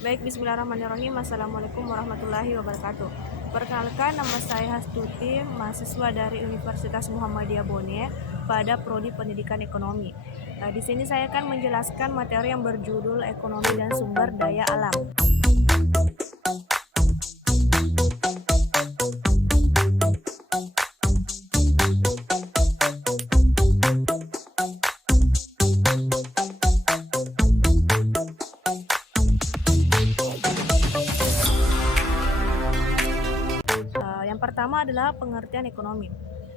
Baik, bismillahirrahmanirrahim. Assalamualaikum warahmatullahi wabarakatuh. Perkenalkan, nama saya Hastuti, mahasiswa dari Universitas Muhammadiyah Bone pada Prodi Pendidikan Ekonomi. Di sini saya akan menjelaskan materi yang berjudul Ekonomi dan Sumber Daya Alam. Yang pertama adalah pengertian ekonomi.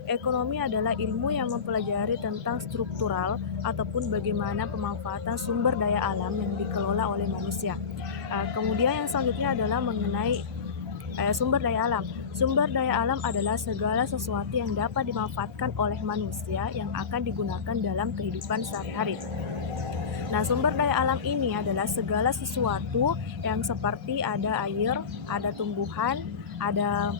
Ekonomi adalah ilmu yang mempelajari tentang struktural ataupun bagaimana pemanfaatan sumber daya alam yang dikelola oleh manusia. Kemudian yang selanjutnya adalah mengenai sumber daya alam. Sumber daya alam adalah segala sesuatu yang dapat dimanfaatkan oleh manusia yang akan digunakan dalam kehidupan sehari-hari. Nah, sumber daya alam ini adalah segala sesuatu yang seperti ada air, ada tumbuhan, ada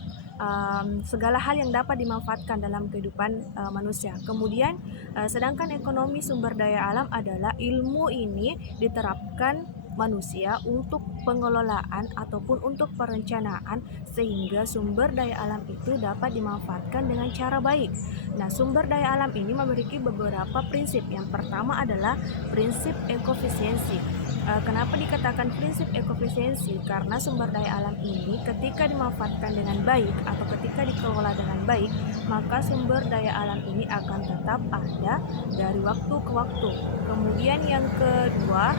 segala hal yang dapat dimanfaatkan dalam kehidupan manusia. Kemudian sedangkan ekonomi sumber daya alam adalah ilmu ini diterapkan manusia untuk pengelolaan ataupun untuk perencanaan sehingga sumber daya alam itu dapat dimanfaatkan dengan cara baik. Nah, sumber daya alam ini memiliki beberapa prinsip. Yang pertama adalah prinsip ekofisiensi. Kenapa dikatakan prinsip ekofisiensi? Karena sumber daya alam ini ketika dimanfaatkan dengan baik atau ketika dikelola dengan baik, maka sumber daya alam ini akan tetap ada dari waktu ke waktu. Kemudian yang kedua,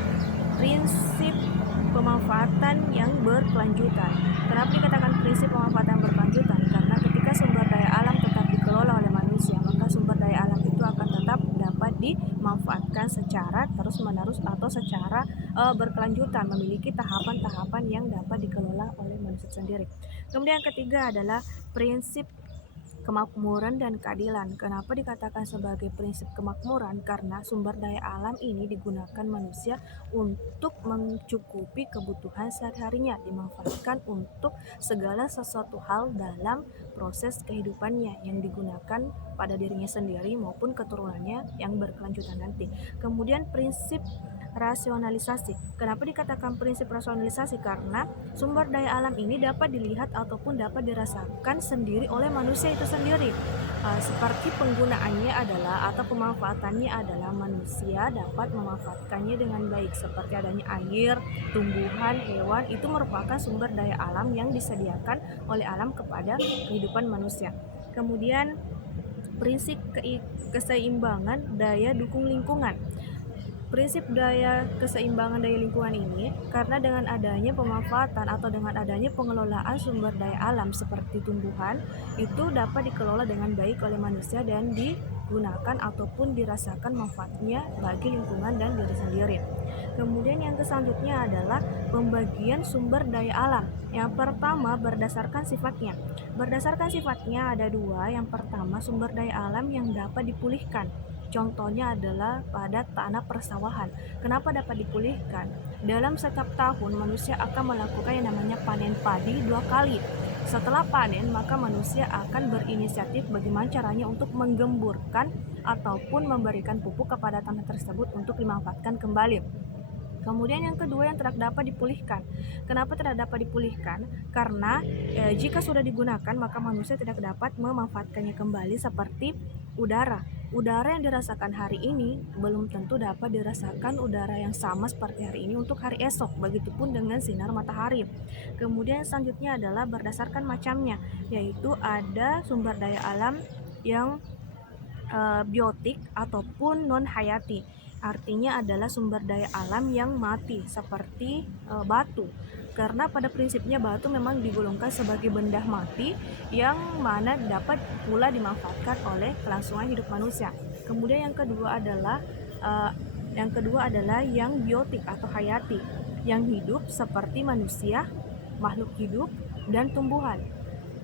prinsip pemanfaatan yang berkelanjutan. Kenapa dikatakan prinsip pemanfaatan berkelanjutan? Karena ketika sumber daya alam tetap dikelola oleh manusia, maka sumber daya alam itu akan tetap dapat dimanfaatkan secara terus-menerus atau secara berkelanjutan, memiliki tahapan-tahapan yang dapat dikelola oleh manusia sendiri. Kemudian yang ketiga adalah prinsip kemakmuran dan keadilan. Kenapa dikatakan sebagai prinsip kemakmuran? Karena sumber daya alam ini digunakan manusia untuk mencukupi kebutuhan sehari-harinya, dimanfaatkan untuk segala sesuatu hal dalam proses kehidupannya yang digunakan pada dirinya sendiri maupun keturunannya yang berkelanjutan nanti. Kemudian prinsip rasionalisasi. Kenapa dikatakan prinsip rasionalisasi? Karena sumber daya alam ini dapat dilihat ataupun dapat dirasakan sendiri oleh manusia itu sendiri. Seperti penggunaannya adalah atau pemanfaatannya adalah manusia dapat memanfaatkannya dengan baik, seperti adanya air, tumbuhan, hewan, itu merupakan sumber daya alam yang disediakan oleh alam kepada kehidupan manusia. Kemudian prinsip keseimbangan daya dukung lingkungan. Prinsip daya keseimbangan daya lingkungan ini karena dengan adanya pemanfaatan atau dengan adanya pengelolaan sumber daya alam seperti tumbuhan itu dapat dikelola dengan baik oleh manusia dan digunakan ataupun dirasakan manfaatnya bagi lingkungan dan diri sendiri. Kemudian yang selanjutnya adalah pembagian sumber daya alam. Yang pertama berdasarkan sifatnya. Berdasarkan sifatnya ada dua. Yang pertama sumber daya alam yang dapat dipulihkan. Contohnya adalah pada tanah persawahan. Kenapa dapat dipulihkan? Dalam setiap tahun manusia akan melakukan yang namanya panen padi 2 kali. Setelah panen, maka manusia akan berinisiatif bagaimana caranya untuk menggemburkan ataupun memberikan pupuk kepada tanah tersebut untuk dimanfaatkan kembali. Kemudian yang kedua yang tidak dapat dipulihkan. Kenapa tidak dapat dipulihkan? Karena jika sudah digunakan maka manusia tidak dapat memanfaatkannya kembali seperti udara. Udara yang dirasakan hari ini belum tentu dapat dirasakan udara yang sama seperti hari ini untuk hari esok. Begitupun dengan sinar matahari. Kemudian selanjutnya adalah berdasarkan macamnya, yaitu ada sumber daya alam yang biotik ataupun non hayati. Artinya adalah sumber daya alam yang mati seperti batu. Karena pada prinsipnya batu memang digolongkan sebagai benda mati yang mana dapat pula dimanfaatkan oleh kelangsungan hidup manusia. Kemudian yang kedua adalah yang biotik atau hayati, yang hidup seperti manusia, makhluk hidup, dan tumbuhan.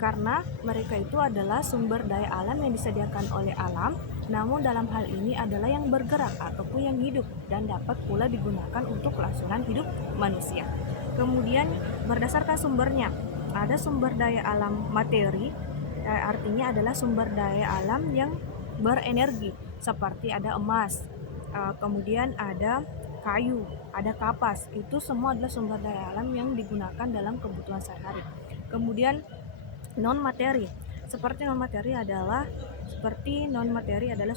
Karena mereka itu adalah sumber daya alam yang disediakan oleh alam, namun dalam hal ini adalah yang bergerak ataupun yang hidup dan dapat pula digunakan untuk kelangsungan hidup manusia. Kemudian berdasarkan sumbernya, ada sumber daya alam materi, artinya adalah sumber daya alam yang berenergi, seperti ada emas, kemudian ada kayu, ada kapas. Itu semua adalah sumber daya alam yang digunakan dalam kebutuhan sehari-hari. Kemudian non materi adalah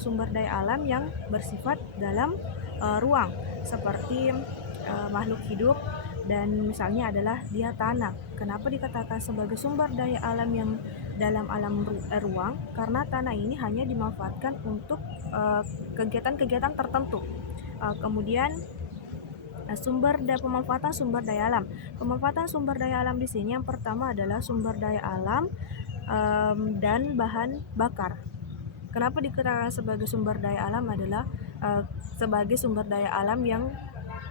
sumber daya alam yang bersifat dalam ruang, seperti makhluk hidup, dan misalnya adalah dia tanah. Kenapa dikatakan sebagai sumber daya alam yang dalam alam ruang? Karena tanah ini hanya dimanfaatkan untuk kegiatan-kegiatan tertentu. Kemudian pemanfaatan sumber daya alam. Pemanfaatan sumber daya alam di sini yang pertama adalah sumber daya alam dan bahan bakar. Kenapa dikatakan sebagai sumber daya alam adalah sebagai sumber daya alam yang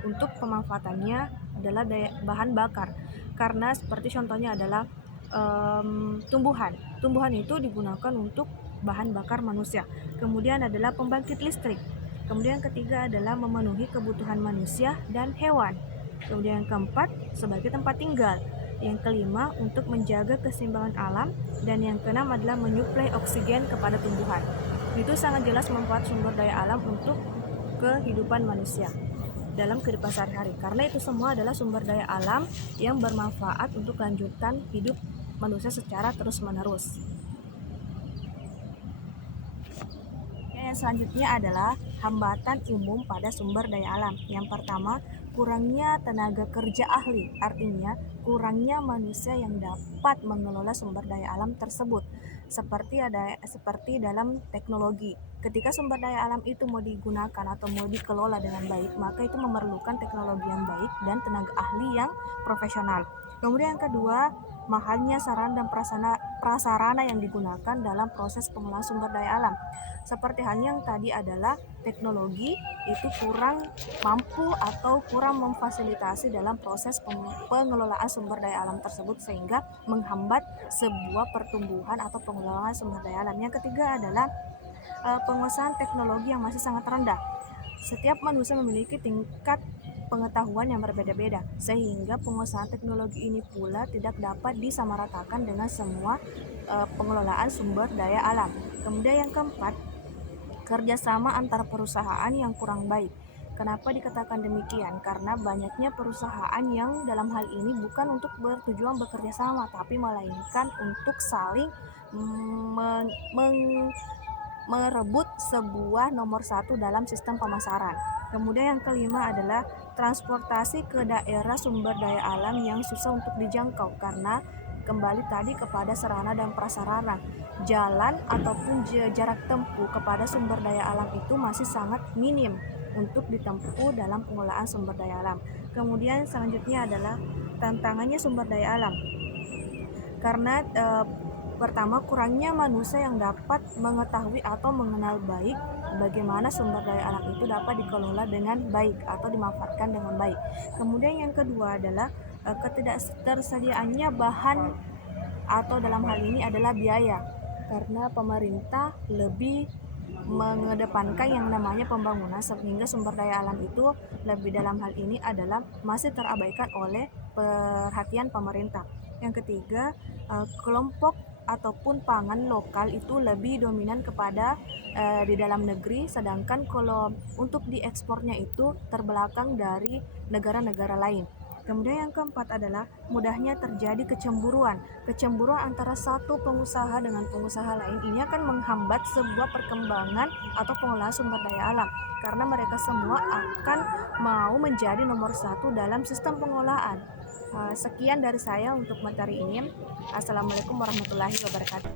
untuk pemanfaatannya adalah bahan bakar. Karena seperti contohnya adalah tumbuhan. Tumbuhan itu digunakan untuk bahan bakar manusia. Kemudian adalah pembangkit listrik. Kemudian yang ketiga adalah memenuhi kebutuhan manusia dan hewan. Kemudian yang keempat sebagai tempat tinggal. Yang kelima untuk menjaga keseimbangan alam, dan yang keenam adalah menyuplai oksigen kepada tumbuhan. Itu sangat jelas manfaat sumber daya alam untuk kehidupan manusia dalam kehidupan sehari-hari, karena itu semua adalah sumber daya alam yang bermanfaat untuk kelanjutan hidup manusia secara terus-menerus. Yang selanjutnya adalah hambatan umum pada sumber daya alam. Yang pertama, kurangnya tenaga kerja ahli, artinya kurangnya manusia yang dapat mengelola sumber daya alam tersebut. Seperti dalam teknologi. Ketika sumber daya alam itu mau digunakan atau mau dikelola dengan baik, maka itu memerlukan teknologi yang baik dan tenaga ahli yang profesional. Kemudian yang kedua, mahalnya sarana dan prasarana yang digunakan dalam proses pengolahan sumber daya alam. Seperti halnya yang tadi adalah teknologi itu kurang mampu atau kurang memfasilitasi dalam proses pengelolaan sumber daya alam tersebut, sehingga menghambat sebuah pertumbuhan atau pengelolaan sumber daya alam. Yang ketiga adalah penguasaan teknologi yang masih sangat rendah. Setiap manusia memiliki tingkat pengetahuan yang berbeda-beda, sehingga penguasaan teknologi ini pula tidak dapat disamaratakan dengan semua pengelolaan sumber daya alam. Kemudian yang keempat, kerjasama antar perusahaan yang kurang baik. Kenapa dikatakan demikian? Karena banyaknya perusahaan yang dalam hal ini bukan untuk bertujuan bekerja sama, tapi melainkan untuk saling merebut sebuah nomor satu dalam sistem pemasaran. Kemudian yang kelima adalah transportasi ke daerah sumber daya alam yang susah untuk dijangkau, karena kembali tadi kepada sarana dan prasarana. Jalan ataupun jarak tempuh kepada sumber daya alam itu masih sangat minim untuk ditempuh dalam pengelolaan sumber daya alam. Kemudian selanjutnya adalah tantangannya sumber daya alam. Karena pertama, kurangnya manusia yang dapat mengetahui atau mengenal baik bagaimana sumber daya alam itu dapat dikelola dengan baik atau dimanfaatkan dengan baik. Kemudian yang kedua adalah ketidaktersediaannya bahan, atau dalam hal ini adalah biaya, karena pemerintah lebih mengedepankan yang namanya pembangunan, sehingga sumber daya alam itu lebih dalam hal ini adalah masih terabaikan oleh perhatian pemerintah. Yang ketiga, kelompok ataupun pangan lokal itu lebih dominan kepada di dalam negeri, sedangkan kalau untuk diekspornya itu terbelakang dari negara-negara lain. Kemudian yang keempat adalah mudahnya terjadi kecemburuan antara satu pengusaha dengan pengusaha lain. Ini akan menghambat sebuah perkembangan atau pengelolaan sumber daya alam, karena mereka semua akan mau menjadi nomor satu dalam sistem pengelolaan. Sekian dari saya untuk materi ini. Assalamualaikum warahmatullahi wabarakatuh.